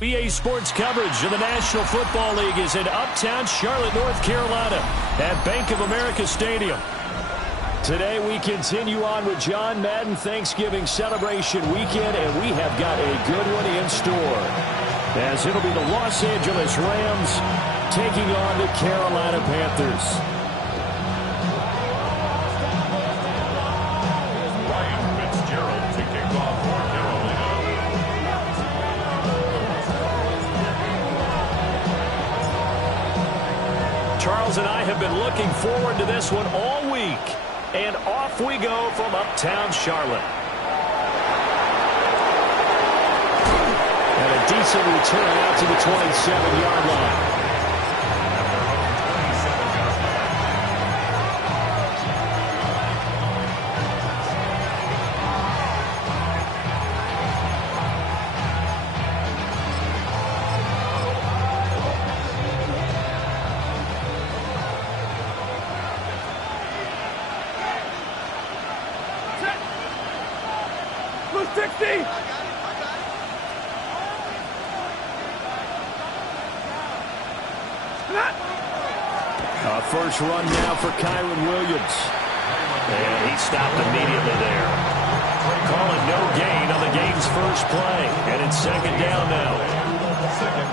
EA Sports coverage of the National Football League is in uptown Charlotte, North Carolina at Bank of America Stadium. Today we continue on with John Madden Thanksgiving celebration weekend, and we have got a good one in store, as it'll be the Los Angeles Rams taking on the Carolina Panthers. Charles and I have been looking forward to this one all week. And off we go from uptown Charlotte. And a decent return out to the 27-yard line. First run now for Kyron Williams. And he stopped immediately there. Calling no gain on the game's first play. And it's second down now.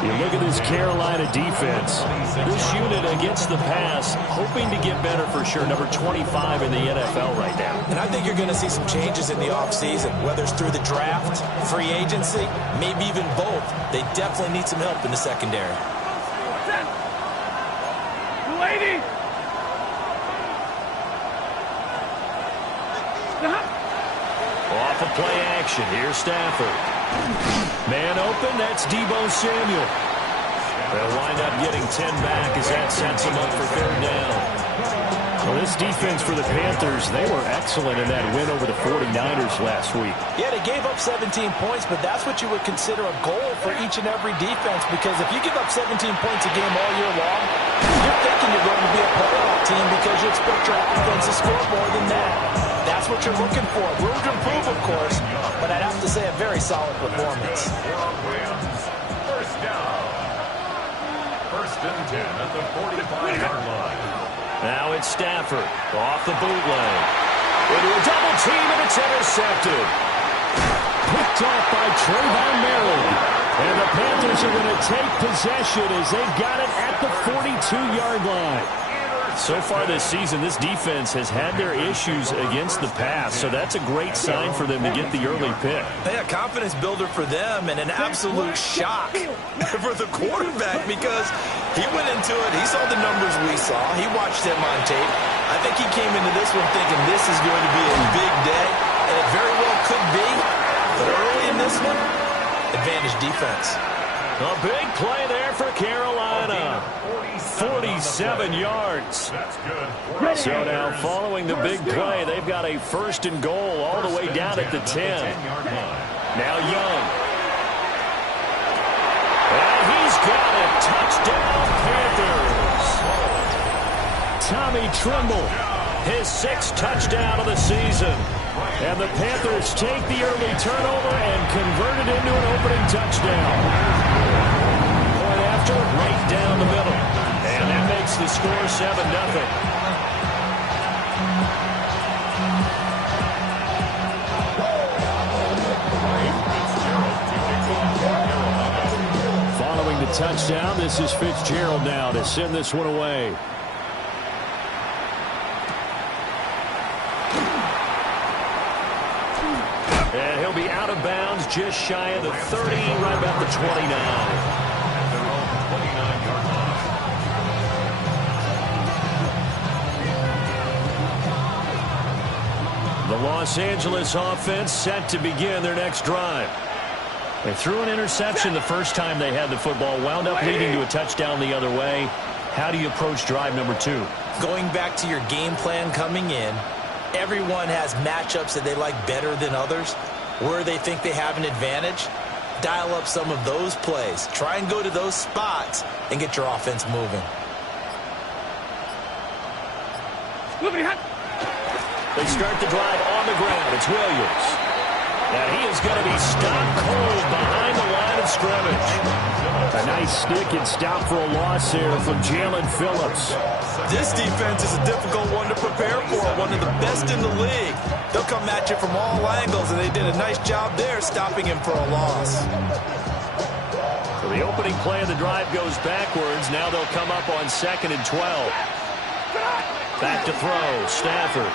You look at this Carolina defense. This unit against the pass, hoping to get better for sure. Number 25 in the NFL right now. And I think you're going to see some changes in the offseason, whether it's through the draft, free agency, maybe even both. They definitely need some help in the secondary. Off of play action, here's Stafford. Man open, that's Deebo Samuel. They'll wind up getting 10 back as that sets them up for third down. Well, this defense for the Panthers, they were excellent in that win over the 49ers last week. Yeah, they gave up 17 points, but that's what you would consider a goal for each and every defense, because if you give up 17 points a game all year long, you're thinking you're going to be a playoff team because you expect your offense to score more than that. That's what you're looking for. Room to improve, of course, but I'd have to say a very solid performance. First down. First and 10 at the 45-yard line. Now it's Stafford off the bootleg. Into a double team, and it's intercepted. Picked off by Trayvon Merrill. And the Panthers are going to take possession as they've got it at the 42-yard line. So far this season, this defense has had their issues against the pass, so that's a great sign for them to get the early pick. Yeah, confidence builder for them, and an absolute shock for the quarterback, because he went into it, he saw the numbers we saw, he watched them on tape. I think he came into this one thinking this is going to be a big day, and it very well could be, but early in this one, advantage defense. A big play there for Carolina. 47 yards. So now following the big play, they've got a first and goal all the way down at the 10. Now Young. And he's got it. Touchdown Panthers. Tommy Tremble, his 6th touchdown of the season. And the Panthers take the early turnover and convert it into an opening touchdown. Point after, right down the middle. And that makes the score 7-0. Following the touchdown, this is Fitzgerald now to send this one away. And he'll be out of bounds just shy of the 30, right about the 29. The Los Angeles offense set to begin their next drive. They threw an interception the first time they had the football, wound up leading to a touchdown the other way. How do you approach drive number 2? Going back to your game plan coming in, everyone has matchups that they like better than others, where they think they have an advantage. Dial up some of those plays. Try and go to those spots and get your offense moving. They start the drive on the ground. It's Williams. And he is going to be stopped cold behind the line of scrimmage. A nice stick and stop for a loss here from Jalen Phillips. This defense is a difficult one to prepare for, one of the best in the league. They'll come at you from all angles, and they did a nice job there stopping him for a loss. So the opening play of the drive goes backwards. Now they'll come up on 2nd and 12. Back to throw, Stafford.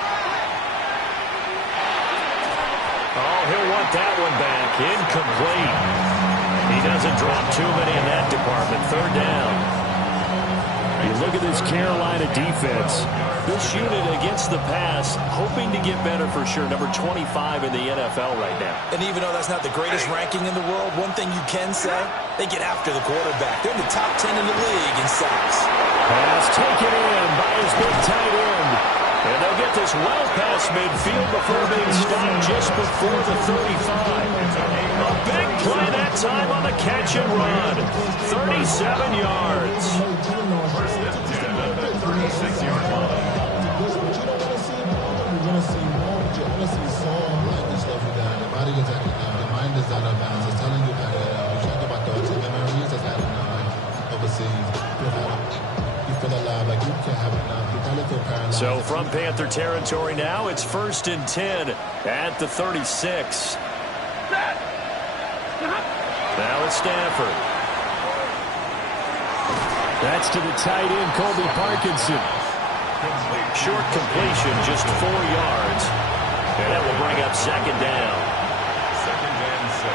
Oh, he'll want that one back. Incomplete. He doesn't drop too many in that department. 3rd down. You look at this Carolina defense. This unit against the pass, hoping to get better for sure. Number 25 in the NFL right now. And even though that's not the greatest ranking in the world, one thing you can say, they get after the quarterback. They're in the top 10 in the league in sacks. Pass taken in by his big tight end. And they'll get this well past midfield before being stopped just before the 35. A big play that time on the catch and run. 37 yards. First and 10 at the 36-yard line. You're going to see more, but you're going to see so much stuff with that. The body is out of the mind is out of bounds. It's telling you that we talk about the team memories that's happening overseas. You feel alive, like you can have enough. So from Panther territory now, it's 1st and 10 at the 36. Now it's Stafford. That's to the tight end, Colby Parkinson. Short completion, just 4 yards. And that will bring up 2nd down. 2nd and 6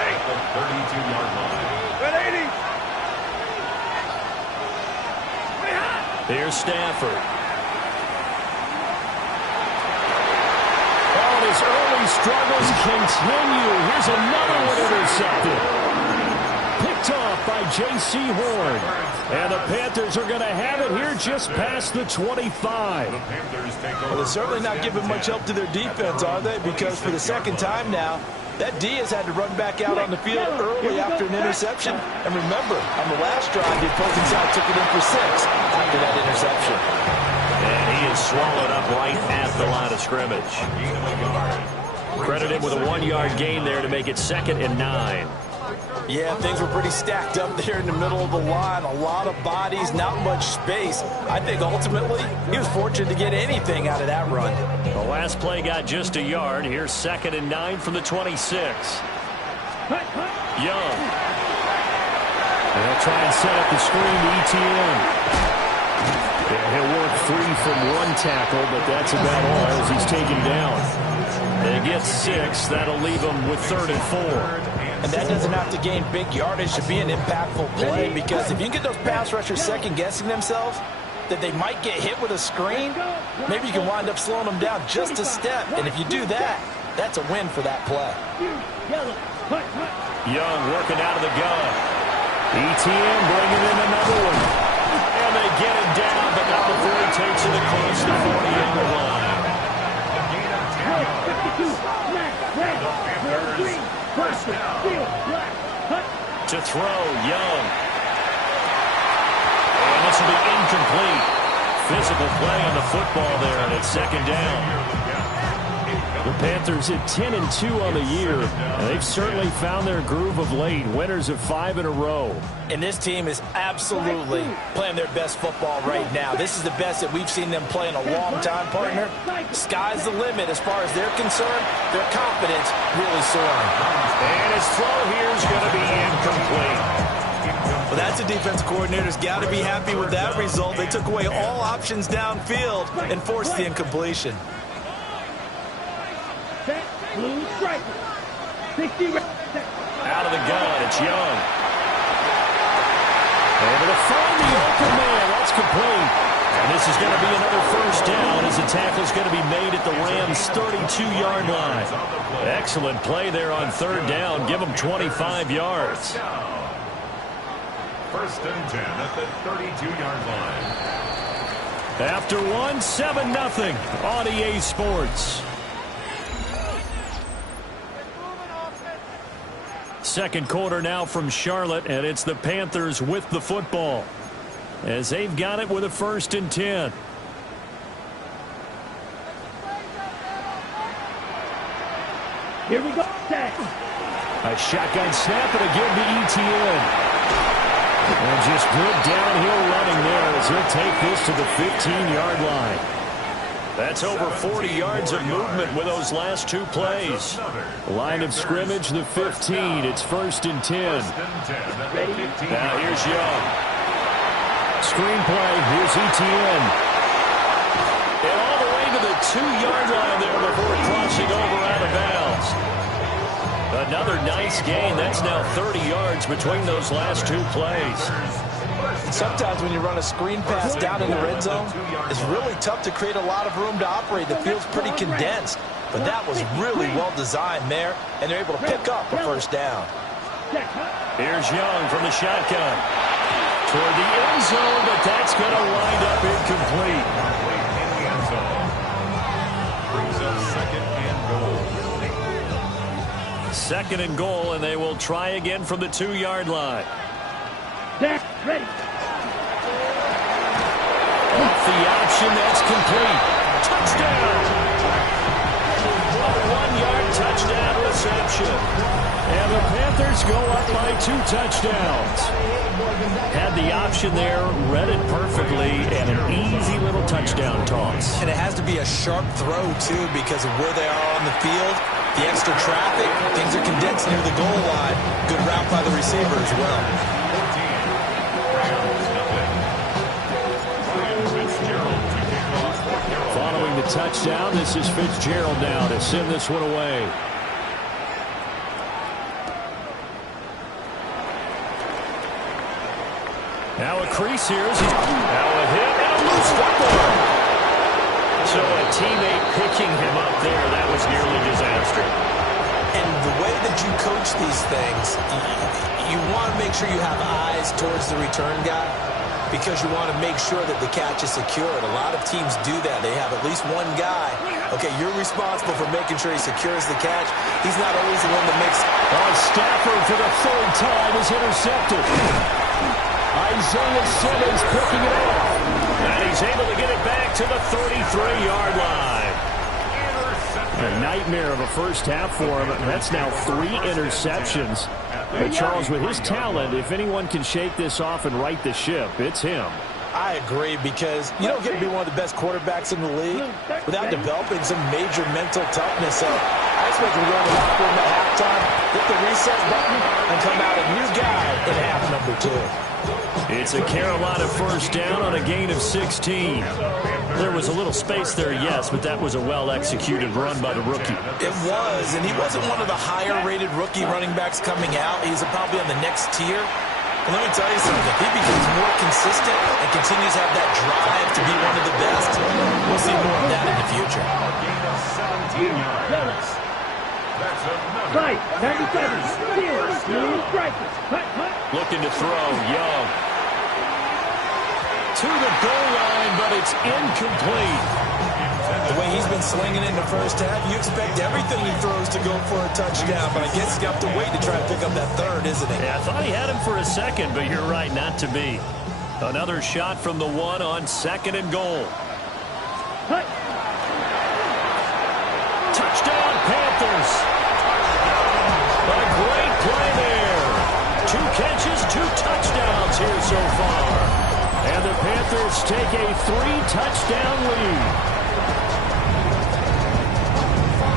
at the 32-yard line. Here's Stafford. Oh, and his early struggles continue. Here's another one intercepted. Picked off by J.C. Horn. And the Panthers are going to have it here just past the 25. Well, they're certainly not giving much help to their defense, are they? Because for the 2nd time now, that Diaz had to run back out on the field early after an interception. And remember, on the last drive, the opposing side took it in for 6 after that interception. And he is swallowed up right at the line of scrimmage. Credit him with a 1-yard gain there to make it 2nd and 9. Yeah, things were pretty stacked up there in the middle of the line. A lot of bodies, not much space. I think ultimately he was fortunate to get anything out of that run. The last play got just a yard. Here's 2nd and 9 from the 26. Young. And they'll try and set up the screen to ETN. Yeah, he'll work free from one tackle, but that's about all as he's taken down. They get 6. That'll leave them with 3rd and 4. And that doesn't have to gain big yardage to be an impactful play, because if you can get those pass rushers second-guessing themselves that they might get hit with a screen, maybe you can wind up slowing them down just a step. And if you do that, that's a win for that play. Young working out of the gun. ETN bringing in another one. And they get it down, but not before he takes it across the 40-yard line. First down. To throw, Young. And this will be incomplete. Physical play on the football there, and it's 2nd down. The Panthers at 10-2 on the year, and they've certainly found their groove of late. Winners of 5 in a row. And this team is absolutely playing their best football right now. This is the best that we've seen them play in a long time, partner. Sky's the limit as far as they're concerned. Their confidence really soaring. And his throw here is going to be incomplete. Well, that's a defensive coordinator's got to be happy with that result. They took away all options downfield and forced the incompletion. Out of the gun, it's Young. Able to find the open man. That's complete. And this is going to be another 1st down as the tackle is going to be made at the Rams' 32-yard line. Excellent play there on 3rd down. Give them 25 yards. 1st and 10 at the 32-yard line. After 1, 7-0 on EA Sports. Second quarter now from Charlotte, and it's the Panthers with the football as they've got it with a 1st and 10. Here we go. A shotgun snap and a give to ETN. And just good downhill running there as he'll take this to the 15-yard line. That's over 40 yards of movement with those last two plays. Line of scrimmage, the 15. It's 1st and 10. Now here's Young. Screenplay, here's ETN. And all the way to the 2-yard line there before crossing over out of bounds. Another nice gain. That's now 30 yards between those last two plays. Sometimes when you run a screen pass down in the red zone, it's really tough to create a lot of room to operate. The field's pretty condensed. But that was really well designed there, and they're able to pick up a first down. Here's Young from the shotgun. Toward the end zone, but that's going to wind up incomplete. In the end zone. Brings up 2nd and goal. 2nd and goal, and they will try again from the 2-yard line. Ready. Off the option, that's complete. Touchdown! A 1-yard touchdown reception. And the Panthers go up by 2 touchdowns. Had the option there, read it perfectly, and an easy little touchdown toss. And it has to be a sharp throw, too, because of where they are on the field. The extra traffic, things are condensed near the goal line. Good route by the receiver as well. Following the touchdown, this is Fitzgerald now to send this one away. Now a crease here. Now a hit and a loose football. So a teammate picking him up there, that was nearly disaster. And the way that you coach these things, you want to make sure you have eyes towards the return guy because you want to make sure that the catch is secured. A lot of teams do that. They have at least one guy. Okay, you're responsible for making sure he secures the catch. He's not always the one that makes... Stafford for the 3rd time is intercepted. Isaiah Simmons picking it up. And he's able to get it back to the 33-yard line. A nightmare of a first half for him. That's now 3 interceptions. But Charles, with his talent, if anyone can shake this off and right the ship, it's him. I agree, because you don't get to be one of the best quarterbacks in the league without developing some major mental toughness. So I expect him to go in the locker room at halftime, hit the reset button, and come out a new guy in half number 2. It's a Carolina first down on a gain of 16. There was a little space there, yes, but that was a well-executed run by the rookie. It was, and he wasn't one of the higher-rated rookie running backs coming out. He's probably on the next tier. And let me tell you something. If he becomes more consistent and continues to have that drive to be one of the best, we'll see more of that in the future. Gain of 17 yards. That's another. Right, 97. Looking to throw, Young. To the goal line, but it's incomplete. The way he's been swinging in the first half, you expect everything he throws to go for a touchdown, but I guess you have to wait to try to pick up that 3rd, isn't it? Yeah, I thought he had him for a second, but you're right, not to be. Another shot from the 1 on 2nd and goal. Touchdown, Panthers. A great play there. 2 catches, 2 touchdowns here so far. And the Panthers take a 3-touchdown lead.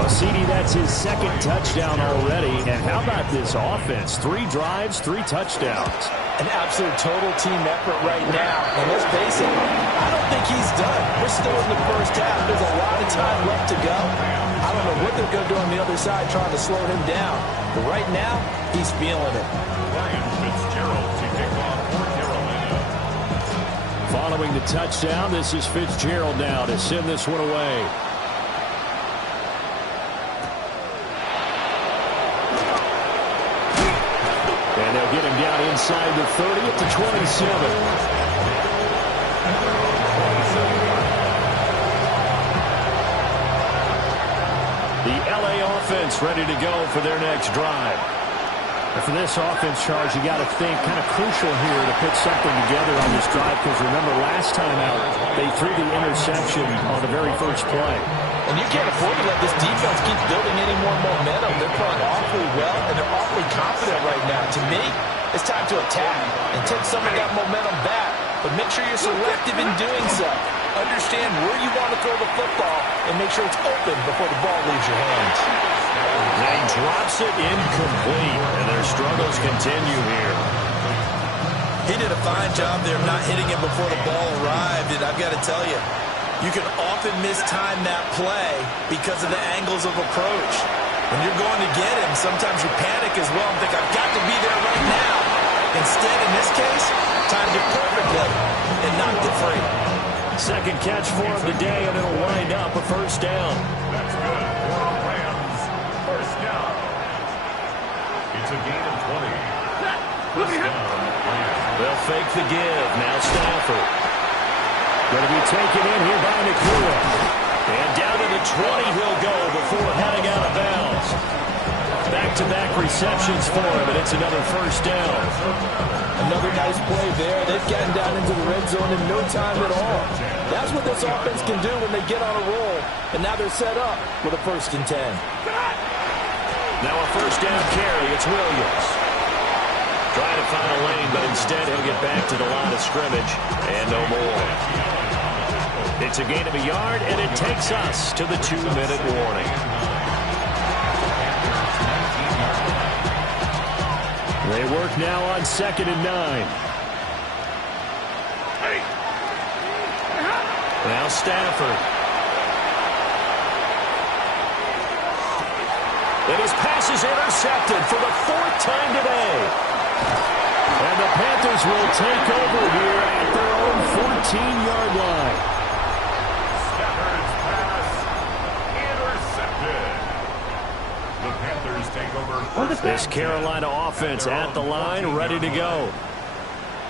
CD, that's his 2nd touchdown already. And how about this offense? 3 drives, 3 touchdowns. An absolute total team effort right now. And let's face it, I don't think he's done. We're still in the first half. There's a lot of time left to go. I don't know what they're going to do on the other side trying to slow him down. But right now, he's feeling it. Ryan Fitzgerald to kick off for Carolina. Following the touchdown, this is Fitzgerald now to send this one away. And they'll get him down inside the 30 at the 27. The LA offense ready to go for their next drive. And for this offense, Charles, you got to think kind of crucial here to put something together on this drive, because remember last time out, they threw the interception on the very first play. And you can't afford to let this defense keep building any more momentum. They're playing awfully well, and they're awfully confident right now. To me, it's time to attack and take some of that momentum back. But make sure you're selective in doing so. Understand where you want to throw the football and make sure it's open before the ball leaves your hands. He drops it incomplete, and their struggles continue here. He did a fine job there of not hitting it before the ball arrived, and I've got to tell you, you can often mistime that play because of the angles of approach. When you're going to get him, sometimes you panic as well and think, I've got to be there right now. Instead, in this case, timed it perfectly and knocked it free. Second catch for him today, and it'll wind up a first down. That's good for the Rams. First down. It's a gain of 20. First down, Rams. They'll fake the give. Now Stafford. Going to be taken in here by McClure. And down to the 20 he'll go before heading out of bounds. Back-to-back receptions for him, and it's another first down. Another nice play there. They've gotten down into the red zone in no time at all. That's what this offense can do when they get on a roll. And now they're set up with a 1st and 10. Now a first down carry. It's Williams. Trying to find a lane, but instead he'll get back to the line of scrimmage and no more. It's a gain of a yard, and it takes us to the 2-minute warning. They work now on 2nd and 9. Now Stafford. And his pass is intercepted for the 4th time today. And the Panthers will take over here at their own 14-yard line. Stafford's pass intercepted. The Panthers take over. This Carolina offense at the line, ready to go.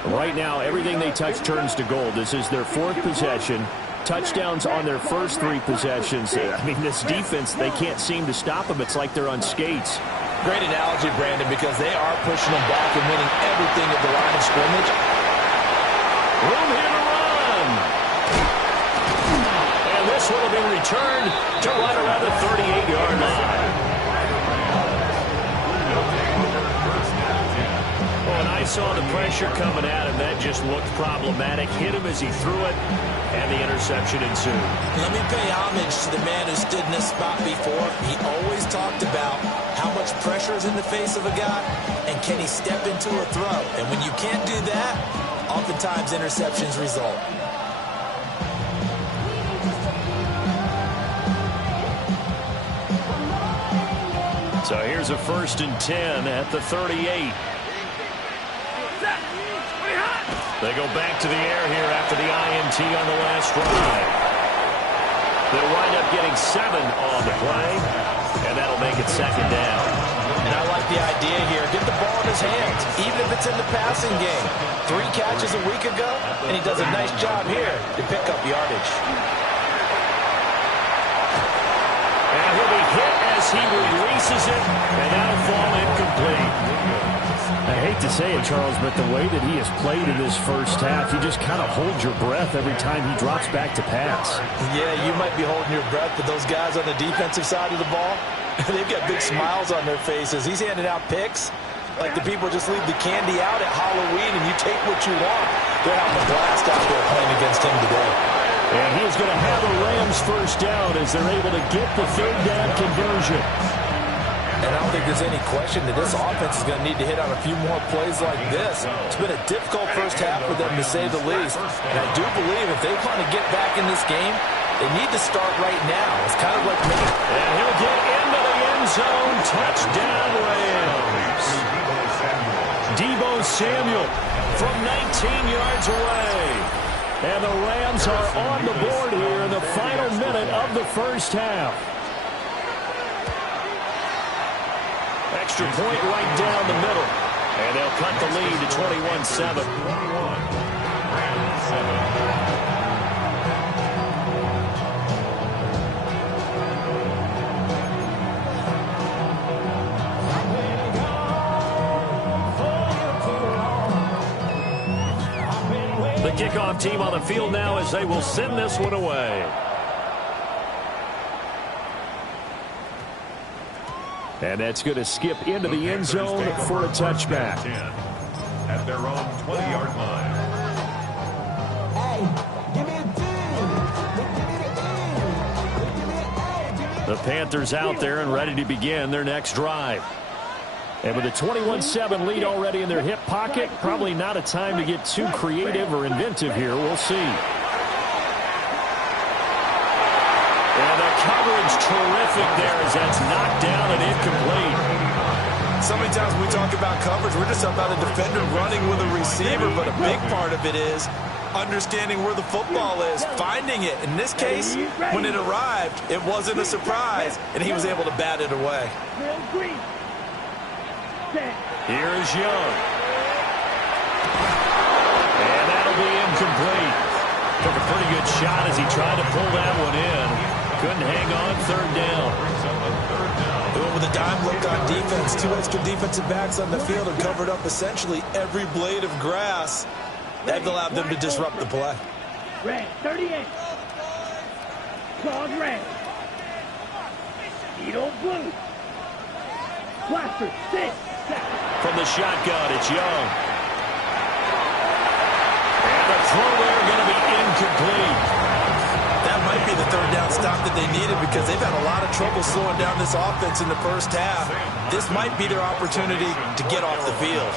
Right now, everything they touch turns to gold. This is their 4th possession. Touchdowns on their first 3 possessions. I mean, this defense, they can't seem to stop them. It's like they're on skates. Great analogy, Brandon, because they are pushing them back and winning everything at the line of scrimmage. Room here to run. And this one will be returned to right around the 38-yard line. Oh, and I saw the pressure coming at him. That just looked problematic. Hit him as he threw it, and the interception ensued. Let me pay homage to the man who stood in this spot before. He always talked about how much pressure is in the face of a guy, and can he step into a throw? And when you can't do that, oftentimes interceptions result. So here's a 1st and 10 at the 38. They go back to the air here after the INT on the last drive. They'll wind up getting 7 on the play, and that'll make it 2nd down. And I like the idea here. Get the ball in his hands, even if it's in the passing game. 3 catches a week ago, and he does a nice job here to pick up yardage. And he'll be hit as he releases it, and that'll fall incomplete. I hate to say it, Charles, but the way that he has played in this first half, you just kind of hold your breath every time he drops back to pass. Yeah, you might be holding your breath, but those guys on the defensive side of the ball, they've got big smiles on their faces. He's handing out picks like the people just leave the candy out at Halloween and you take what you want. They're having a blast out there playing against him today. And he's going to have a Rams first down as they're able to get the 3rd down conversion. And I don't think there's any question that this offense is going to need to hit on a few more plays like this. It's been a difficult first half for them, to say the least. And I do believe if they want to get back in this game, they need to start right now. It's kind of like making... And he'll get into the end zone. Touchdown, Rams. Deebo Samuel from 19 yards away. And the Rams are on the board here in the final minute of the first half. Extra point right down the middle. And they'll cut the lead to 21-7. The kickoff team on the field now as they will send this one away. And that's going to skip into the end zone for a touchback. At their own 20-yard line. The Panthers out there and ready to begin their next drive. And with a 21-7 lead already in their hip pocket, probably not a time to get too creative or inventive here. We'll see. And the coverage terrific there as that's knocked down and incomplete. So many times when we talk about coverage, we're just about a defender running with a receiver, but a big part of it is understanding where the football is, finding it. In this case, when it arrived, it wasn't a surprise, and he was able to bat it away. Here's Young. And that'll be incomplete. Took a pretty good shot as he tried to pull that one in. Couldn't hang on, third down. Doing with a dime look on defense. Two extra defensive backs on the field and covered up essentially every blade of grass. That allowed them to disrupt the play. Red, 38. Claude red. Edo blue. Blaster, 6. From the shotgun, it's Young. And the throw there going to be incomplete. That might be the third down stop that they needed because they've had a lot of trouble slowing down this offense in the first half. This might be their opportunity to get off the field.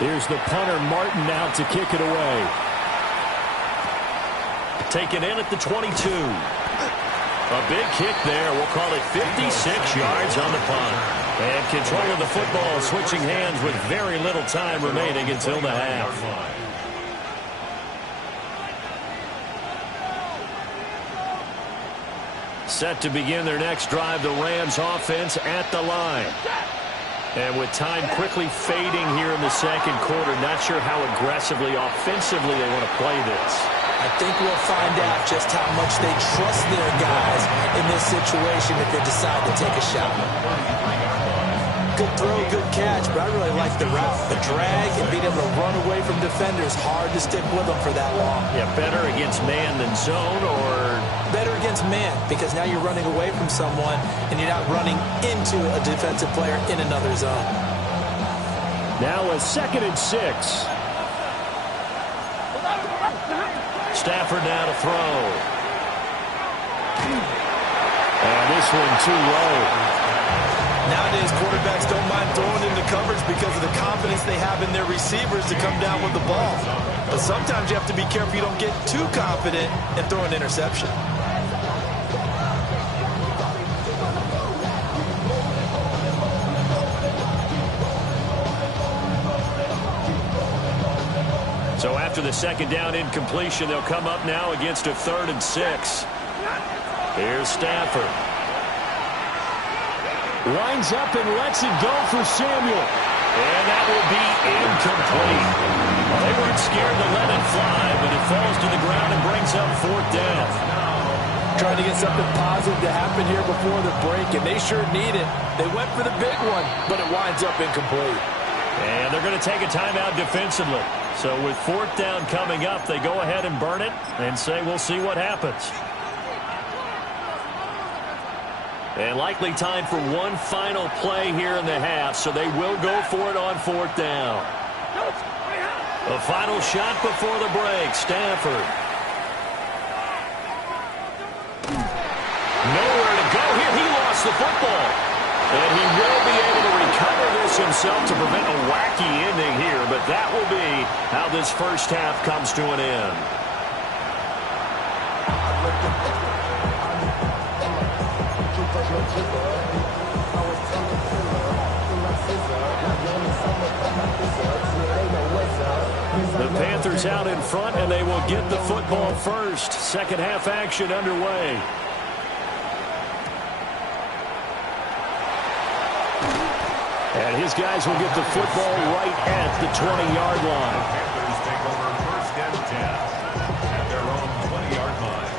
Here's the punter, Martin, out to kick it away. Taken in at the 22. A big kick there. We'll call it 56 yards on the punt. And control of the football switching hands with very little time remaining until the half. Set to begin their next drive, the Rams offense at the line. And with time quickly fading here in the second quarter, not sure how aggressively, offensively they want to play this. I think we'll find out just how much they trust their guys in this situation if they decide to take a shot. Good throw, good catch, but I really like the route. The drag and being able to run away from defenders, hard to stick with them for that long. Yeah, better against man than zone, or better against man, because now you're running away from someone and you're not running into a defensive player in another zone. Now a 2nd and 6. Stafford now to throw. And this one too low. Nowadays, quarterbacks don't mind throwing into coverage because of the confidence they have in their receivers to come down with the ball. But sometimes you have to be careful you don't get too confident and throw an interception. So after the second down incompletion, they'll come up now against a 3rd and 6. Here's Stafford. Lines up and lets it go for Samuel. And that will be incomplete. Well, they weren't scared to let it fly, but it falls to the ground and brings up 4th down. Trying to get something positive to happen here before the break, and they sure need it. They went for the big one, but it winds up incomplete. And they're going to take a timeout defensively. So with 4th down coming up, they go ahead and burn it and say we'll see what happens. And likely time for one final play here in the half, so they will go for it on 4th down. A final shot before the break, Stafford. Nowhere to go here. He lost the football. And he will be able to recover this himself to prevent a wacky ending here, but that will be how this first half comes to an end. The Panthers out in front, and they will get the football first. Second half action underway. And his guys will get the football right at the 20-yard line. Panthers take over 1st and 10 at their own 20-yard line.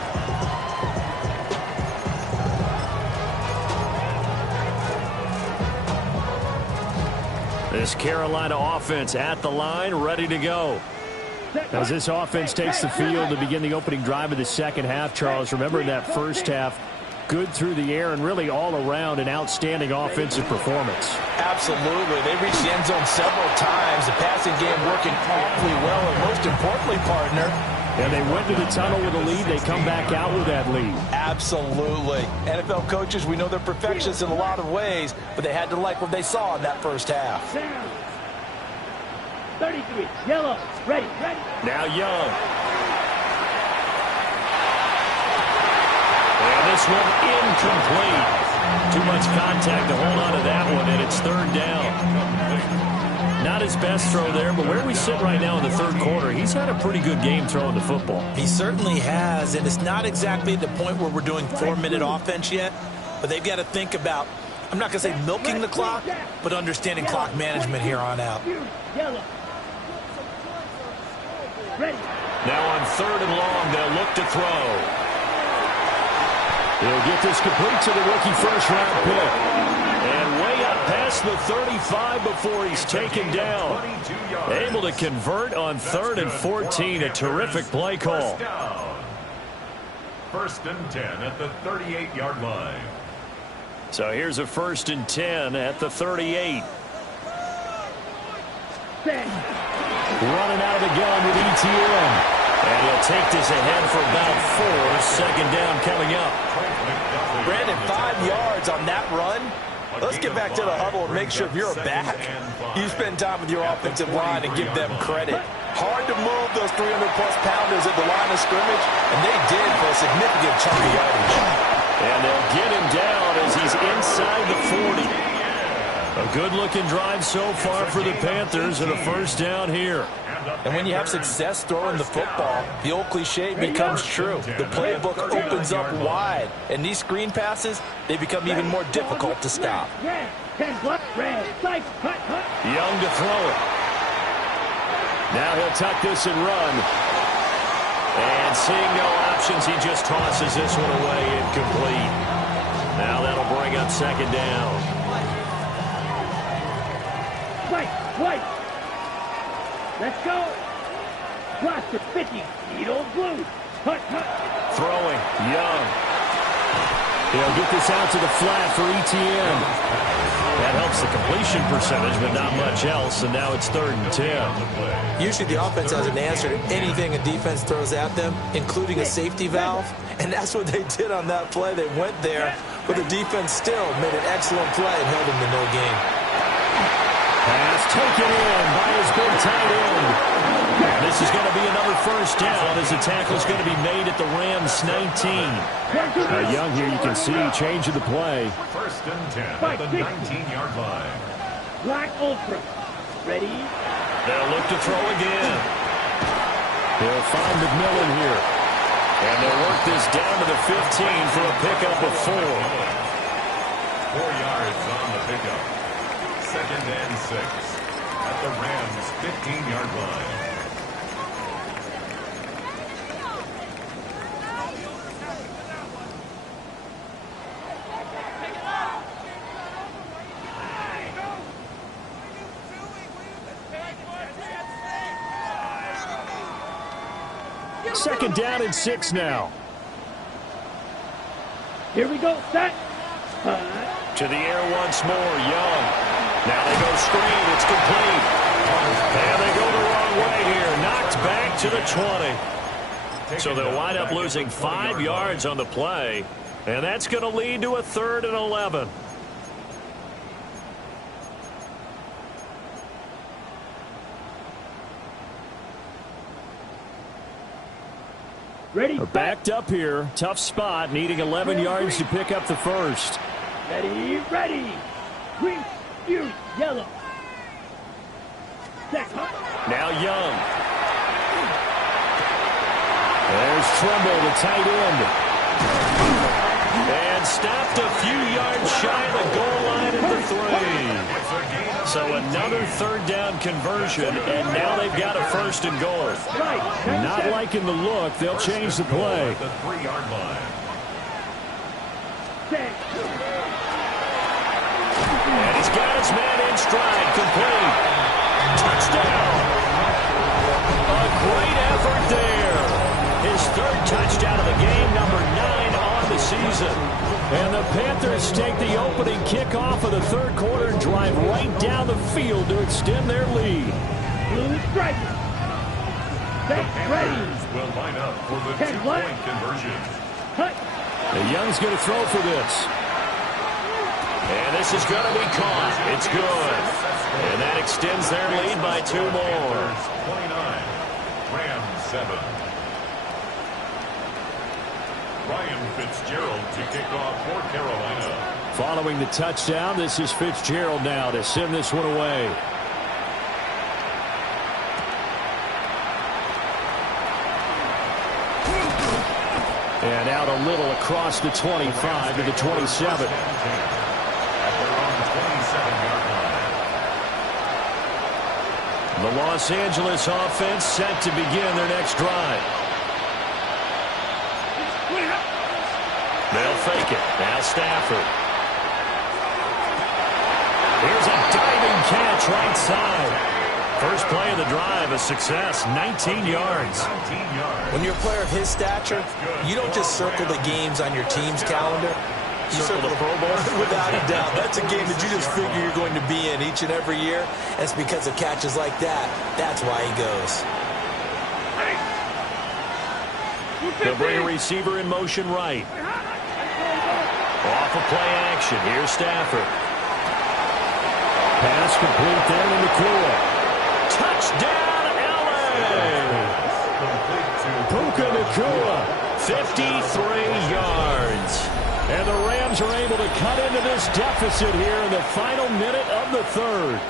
This Carolina offense at the line, ready to go. As this offense takes the field to begin the opening drive of the second half, Charles, remember in that first half, good through the air and really all around an outstanding offensive performance. Absolutely. They reached the end zone several times. The passing game working awfully well, and most importantly, partner, and they went to the tunnel with a lead. They come back out with that lead. Absolutely. NFL coaches, we know they're perfectionists in a lot of ways, but they had to like what they saw in that first half. 33, yellow, ready. Now Young. And this one incomplete. Too much contact to hold on to that one, and it's third down. Not his best throw there, but where we sit right now in the third quarter, he's had a pretty good game throwing the football. He certainly has, and it's not exactly at the point where we're doing 4-minute offense yet, but they've got to think about, I'm not going to say milking the clock, but understanding clock management here on out. Now on third and long, they'll look to throw. He'll get this complete to the rookie first-round pick. And way up past the 35 before he's taken down. Able to convert on third and 14. A terrific play call. First and 10 at the 38-yard line. So here's a first and 10 at the 38. Running out of the gun with ETN. And he'll take this ahead for about 4. Second down coming up. Brandon, 5 yards on that run. Let's get back to the huddle and make sure if you're a back, you spend time with your offensive line and give them credit. Hard to move those 300-plus pounders at the line of scrimmage, and they did for a significant chunk of yardage. And they'll get him down as he's inside the 40. A good-looking drive so far for the Panthers and a first down here. And when you have success throwing the football, the old cliche becomes true. The playbook opens up wide. And these screen passes, they become even more difficult to stop. Young to throw it. Now he'll tuck this and run. And seeing no options, he just tosses this one away incomplete. Now that'll bring up second down. White. Let's go. Roster 50. Needle blue. Hut. Throwing. Young. He'll get this out to the flat for ETN. That helps the completion percentage, but not much else. And now it's third and 10. Usually the offense has an answer to anything a defense throws at them, including a safety valve. And that's what they did on that play. They went there, but the defense still made an excellent play and held them to no gain. Pass taken in by his big tight end. This is going to be another first down as the tackle's going to be made at the Rams 19. Young here, you can see changing the play. First and 10 at the 19-yard line. Black Ultra. Ready? They'll look to throw again. They'll find McMillan here. And they'll work this down to the 15 for a pickup of 4. 4 yards on the pickup. Second and 6 at the Rams 15-yard line. Second down and 6 now. Here we go. Set. To the air once more. Young. Now they go screen. It's complete. And they go the wrong way here. Knocked back to the 20. So they'll wind up losing 5 yards on the play. And that's going to lead to a 3rd and 11. Ready? Backed up here. Tough spot. Needing 11 yards to pick up the first. Ready. Green, blue, yellow. Set. Now Young. There's Trimble, the tight end. And stopped a few yards shy of the goal line at the 3. So another third down conversion, and now they've got a first and goal. Not liking the look. They'll change the play. The 3-yard line. And he's got his man in stride. Complete. Touchdown. A great effort there. His 3rd touchdown of the game, number 9 on the season. Rams take the opening kickoff of the third quarter and drive right down the field to extend their lead. Blue striker. Set, ready. Panthers will line up for the 2-point conversion. Cut. And Young's going to throw for this. And this is going to be caught. It's good. And that extends their lead by 2 more. 29, Rams 7. Ryan Fitzgerald to kick off for Carolina. Following the touchdown, this is Fitzgerald now to send this one away. And out a little across the 25 to the 27. At their own 27-yard line. The Los Angeles offense set to begin their next drive. They'll fake it. Now Stafford. Here's a diving catch right side. First play of the drive, a success, 19 yards. When you're a player of his stature, you don't just circle the games on your team's calendar. You circle the Pro Bowl. Without a doubt. That's a game that you just figure you're going to be in each and every year. And it's because of catches like that. That's why he goes. They'll bring a receiver in motion right. Off of play action. Here's Stafford. Pass complete down in the Nakua. Touchdown, L.A. Puka Nakua, 53 yards. And the Rams are able to cut into this deficit here in the final minute of the third.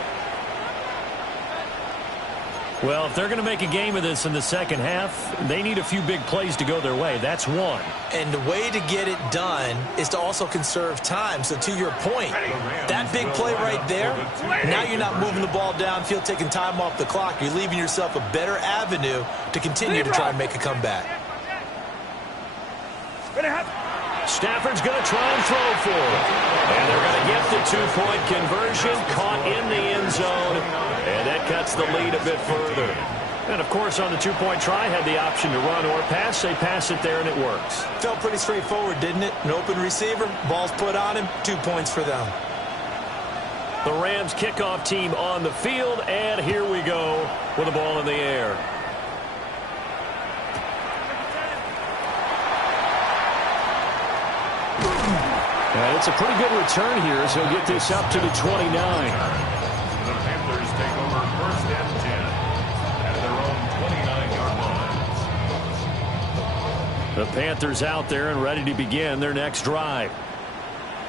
Well, if they're going to make a game of this in the second half, they need a few big plays to go their way. That's one. And the way to get it done is to also conserve time. So to your point, that big play right there, now you're not moving the ball downfield, taking time off the clock. You're leaving yourself a better avenue to continue to try and make a comeback. Stafford's going to try and throw for it. And they're going to get the 2-point conversion, caught in the end zone. And that cuts the lead a bit further. And, of course, on the 2-point try, had the option to run or pass. They pass it there, and it works. Felt pretty straightforward, didn't it? An open receiver, ball's put on him, 2 points for them. The Rams kickoff team on the field, and here we go with the ball in the air. And it's a pretty good return here, so he'll get this up to the 29. The Panthers take over first and 10 at their own 29-yard line. The Panthers out there and ready to begin their next drive.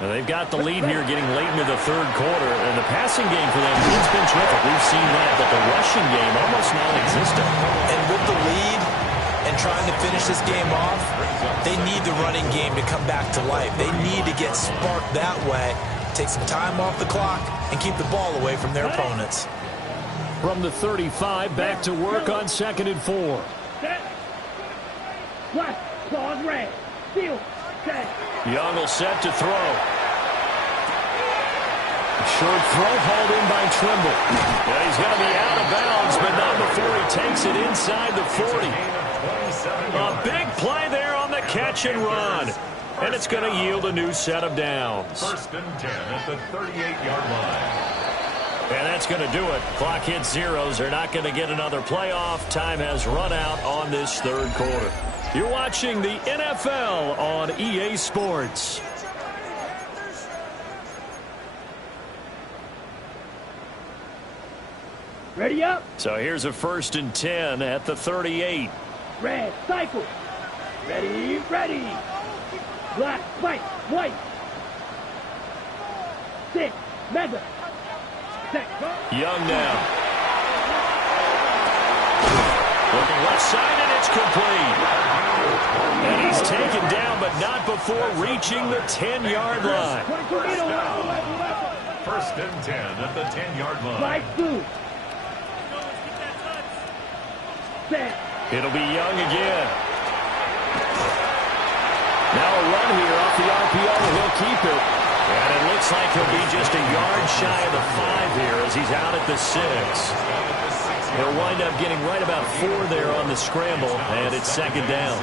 Now they've got the lead here getting late into the third quarter, and the passing game for them has been terrific. We've seen that, but the rushing game almost non-existent. And with the lead and trying to finish this game off, they need the running game to come back to life. They need to get sparked that way, take some time off the clock, and keep the ball away from their opponents. From the 35, back to work on 2nd and 4. Set. Black. Claws red. Field. Set. Young will set to throw. Short throw hauled in by Trimble. And he's going to be out of bounds, but not before he takes it inside the 40. A big play there on the catch and run. And it's going to yield a new set of downs. First and 10 at the 38-yard line. And that's going to do it. Clock hits zeros. They're not going to get another playoff. Time has run out on this third quarter. You're watching the NFL on EA Sports. Ready up. So here's a 1st and 10 at the 38. Red. Cycle. Ready. Ready. Black. White. White. 6. Mega. Set. Young now. Looking left side, and it's complete. And he's taken down, but not before reaching the 10-yard line. First and 10 at the 10-yard line. Black. Blue. Set. It'll be Young again. Now a run here off the RPO, and he'll keep it. And it looks like he'll be just a yard shy of the 5 here as he's out at the 6. He'll wind up getting right about 4 there on the scramble, and it's 2nd down.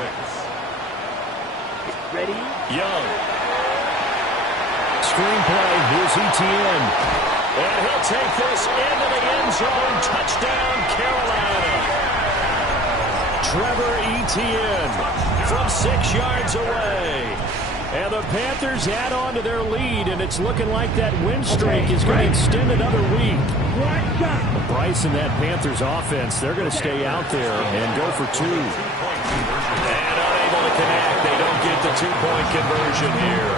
Ready. Young. Screenplay, here's Etienne. And he'll take this into the end zone. Touchdown, Carolina. Trevor Etienne from 6 yards away. And the Panthers add on to their lead, and it's looking like that win streak is going to extend another week. Bryce and that Panthers offense, they're going to stay out there and go for 2. And unable to connect. They don't get the 2-point conversion here.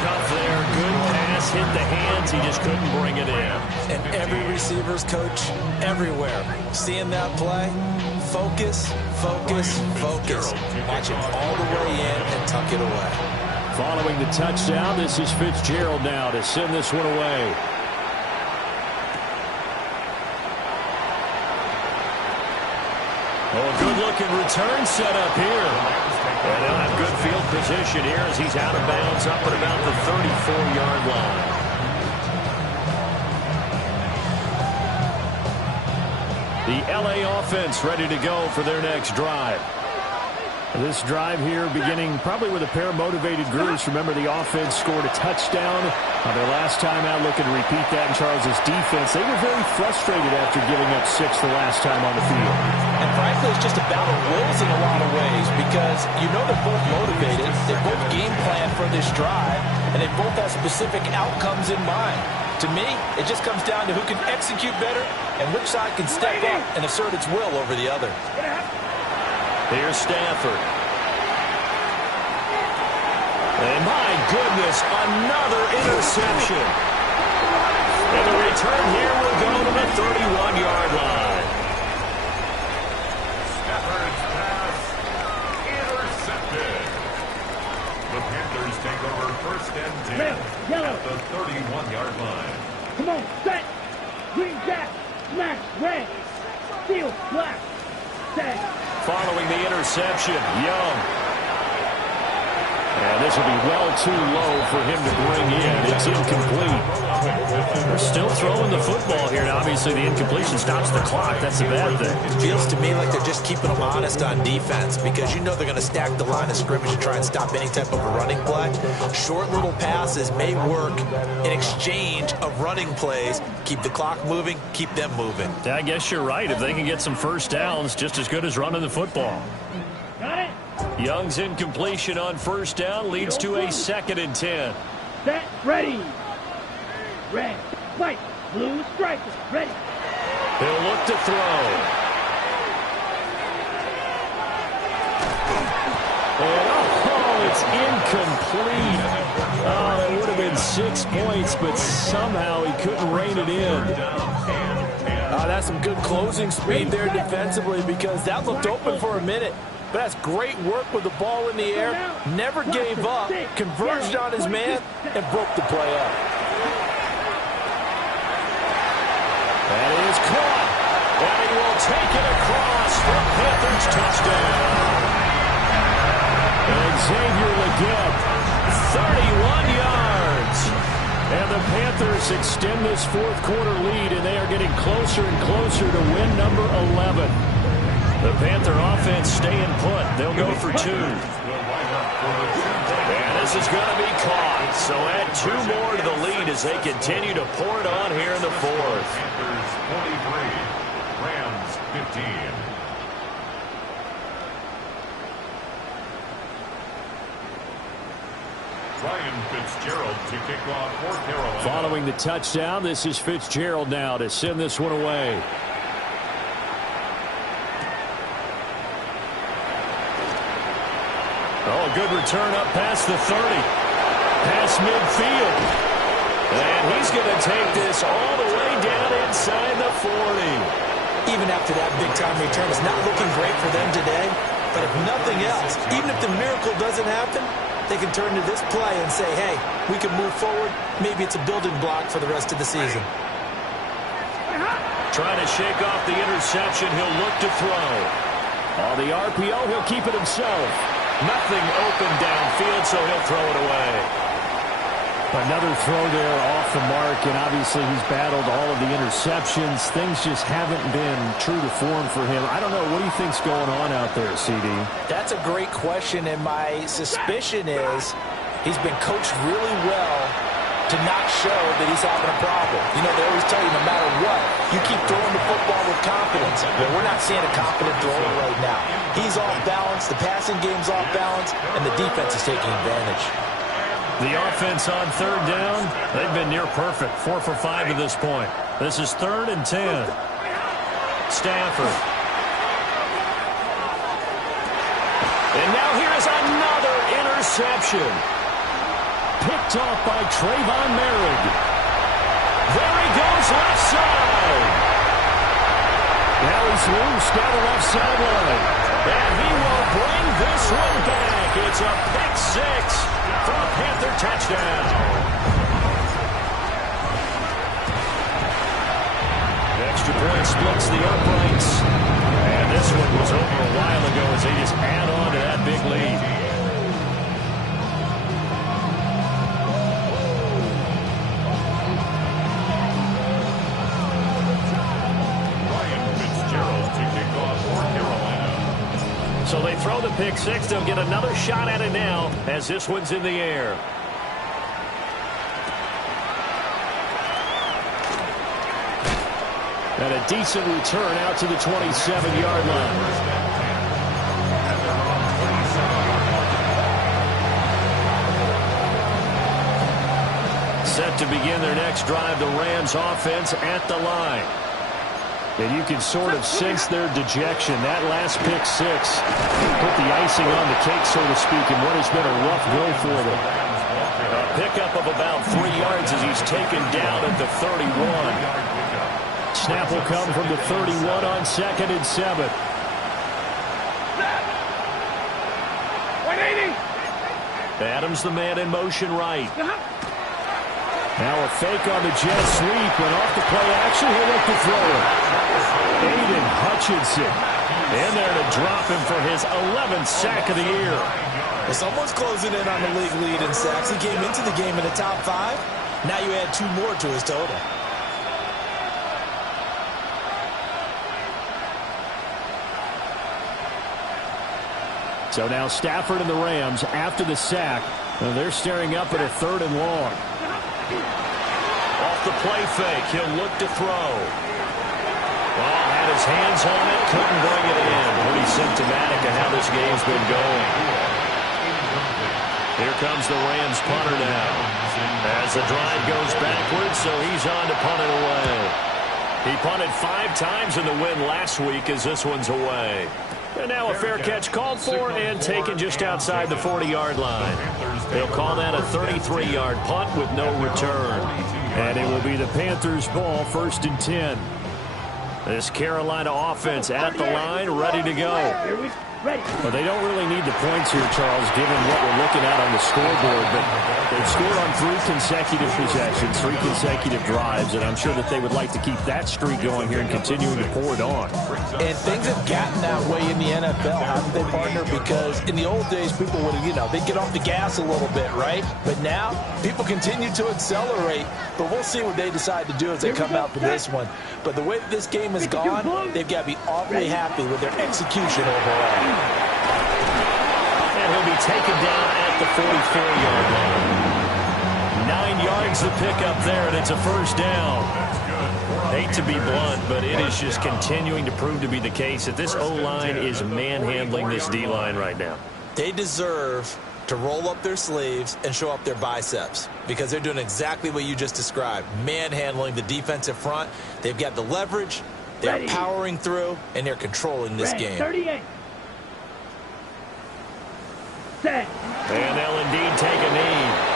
Tough there. Good pass. Hit the hands. He just couldn't bring it in. And every receiver's coach everywhere. Seeing that play, focus, focus, focus. Watch it all the way in and tuck it away. Following the touchdown, this is Fitzgerald now to send this one away. Oh, good-looking return set up here. And they'll have good field position here as he's out of bounds up at about the 34-yard line. The L.A. offense ready to go for their next drive. This drive here beginning probably with a pair of motivated groups. Remember, the offense scored a touchdown on their last time out, looking to repeat that in Charles's defense. They were very frustrated after giving up 6 the last time on the field. And frankly, it's just a battle of wills in a lot of ways because you know they're both motivated. They both game plan for this drive, and they both have specific outcomes in mind. To me, it just comes down to who can execute better and which side can step up and assert its will over the other. Here's Stafford. And my goodness, another interception. And the return here will go to the 31-yard line. Stafford's pass intercepted. The Panthers take over first and 10 at the 31-yard line. Come on, set. Green jack, smash, red. Steel, black. Set. Following the interception, Young. And this will be well too low for him to bring in. It's incomplete. They're still throwing the football here. Now, obviously, the incompletion stops the clock. That's a bad thing. It feels to me like they're just keeping them honest on defense because you know they're going to stack the line of scrimmage to try and stop any type of a running play. Short little passes may work in exchange of running plays. Keep the clock moving, keep them moving. Yeah, I guess you're right. If they can get some first downs, just as good as running the football. Got it? Young's incompletion on first down leads to a 2nd and 10. Set, ready. Red, white, blue striker, ready. He'll look to throw. And it's incomplete. Oh, it would have been 6 points, but somehow he couldn't rein it in. That's some good closing speed there defensively because that looked open for a minute. But that's great work with the ball in the air. Never gave up, converged on his man, and broke the play up. That is caught. And he will take it across for Panthers touchdown. And Xavier Legette, 31 yards. And the Panthers extend this fourth quarter lead, and they are getting closer and closer to win number 11. The Panther offense staying put. They'll go for 2. And this is going to be caught. So add 2 more to the lead as they continue to pour it on here in the fourth. Panthers 43, Rams 15. Ryan Fitzgerald to kick off for Carolina. Following the touchdown, this is Fitzgerald now to send this one away. Oh, good return up past the 30. Past midfield. And he's going to take this all the way down inside the 40. Even after that big-time return, it's not looking great for them today. But if nothing else, even if the miracle doesn't happen, they can turn to this play and say, hey, we can move forward. Maybe it's a building block for the rest of the season. Trying to shake off the interception. He'll look to throw. On the RPO, he'll keep it himself. Nothing open downfield, so he'll throw it away. Another throw there off the mark, and obviously he's battled all of the interceptions. Things just haven't been true to form for him. I don't know. What do you think's going on out there, CD? That's a great question, and my suspicion is he's been coached really well to not show that he's having a problem. You know, they always tell you no matter what, you keep throwing the football with confidence. Well, we're not seeing a confident thrower right now. He's off balance, the passing game's off balance, and the defense is taking advantage. The offense on third down, they've been near perfect, 4 for 5 to this point. This is 3rd and 10. Stafford. And now here is another interception. Picked off by Trayvon Merrick. There he goes, left side. Now he's loose down the left sideline. And he will bring this one back. It's a pick 6 for a Panther touchdown. Extra point splits the uprights. And this one was over a while ago as they just add on to that big lead. So they throw the pick 6. They'll get another shot at it now as this one's in the air. And a decent return out to the 27-yard line. Set to begin their next drive, the Rams offense at the line. And you can sort of sense their dejection. That last pick 6 put the icing on the cake, so to speak, in what has been a rough go for them. A pickup of about 3 yards as he's taken down at the 31. Snap will come from the 31 on 2nd and 7. 180. Adams the man in motion right. Now a fake on the jet sweep, and off the play action, he'll look to throw it. Aiden Hutchinson in there to drop him for his 11th sack of the year. Well, someone's closing in on the league lead in sacks. He came into the game in the top 5. Now you add 2 more to his total. So now Stafford and the Rams, after the sack, they're staring up at a 3rd and long. Off the play fake, he'll look to throw. Well, had his hands on it, couldn't bring it in. Pretty symptomatic of how this game's been going. Here comes the Rams punter now. As the drive goes backwards, so he's on to punt it away. He punted 5 times in the win last week as this one's away. And now a fair catch called for and taken just outside the 40-yard line. They'll call that a 33-yard punt with no return. And it will be the Panthers' ball, 1st and 10. This Carolina offense at the line, ready to go. Well, they don't really need the points here, Charles, given what we're looking at on the scoreboard. But they've scored on 3 consecutive possessions, 3 consecutive drives, and I'm sure that they would like to keep that streak going here and continuing to pour it on. And things have gotten that way in the NFL, haven't they, partner? Because in the old days, people would have, they'd get off the gas a little bit, right? But now, people continue to accelerate. But we'll see what they decide to do as they come out for this one. But the way that this game has gone, they've got to be awfully happy with their execution overall. And he'll be taken down at the 44-yard line. 9 yards to pick up there, and it's a 1st down. Hate to be blunt, but it is just continuing to prove to be the case that this O-line is manhandling this D-line right now. They deserve to roll up their sleeves and show up their biceps because they're doing exactly what you just described, manhandling the defensive front. They've got the leverage, they're powering through, and they're controlling this game. 38. Set. And they'll indeed take a knee.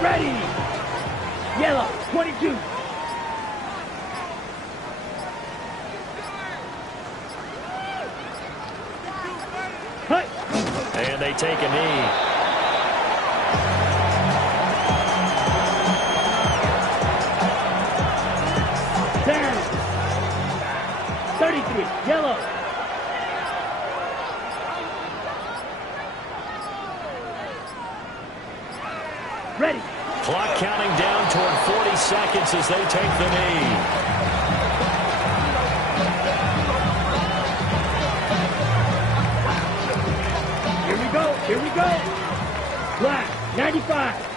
Ready. Yellow, 22. Hut. And they take a knee. Turn. 33, yellow. Ready. Clock counting down toward 40 seconds as they take the knee. Here we go. Here we go. Black, 95.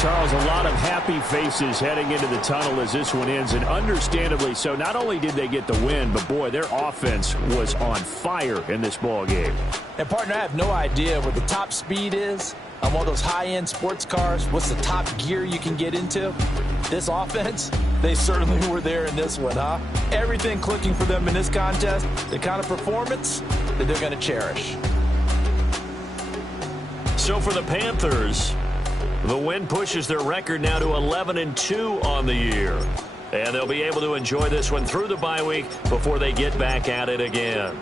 Charles, a lot of happy faces heading into the tunnel as this one ends, and understandably so. Not only did they get the win, but, boy, their offense was on fire in this ball game. And, partner, I have no idea what the top speed is on one of those high-end sports cars. What's the top gear you can get into? This offense, they certainly were there in this one, huh? Everything clicking for them in this contest, the kind of performance that they're going to cherish. So for the Panthers, the win pushes their record now to 11-2 on the year. And they'll be able to enjoy this one through the bye week before they get back at it again.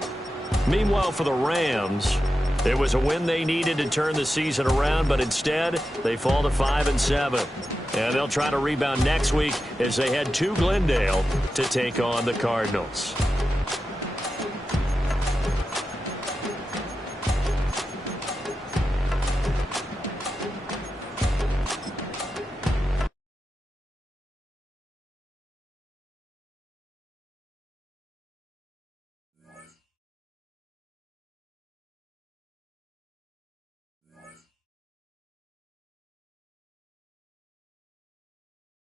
Meanwhile, for the Rams, it was a win they needed to turn the season around, but instead they fall to 5-7. And they'll try to rebound next week as they head to Glendale to take on the Cardinals.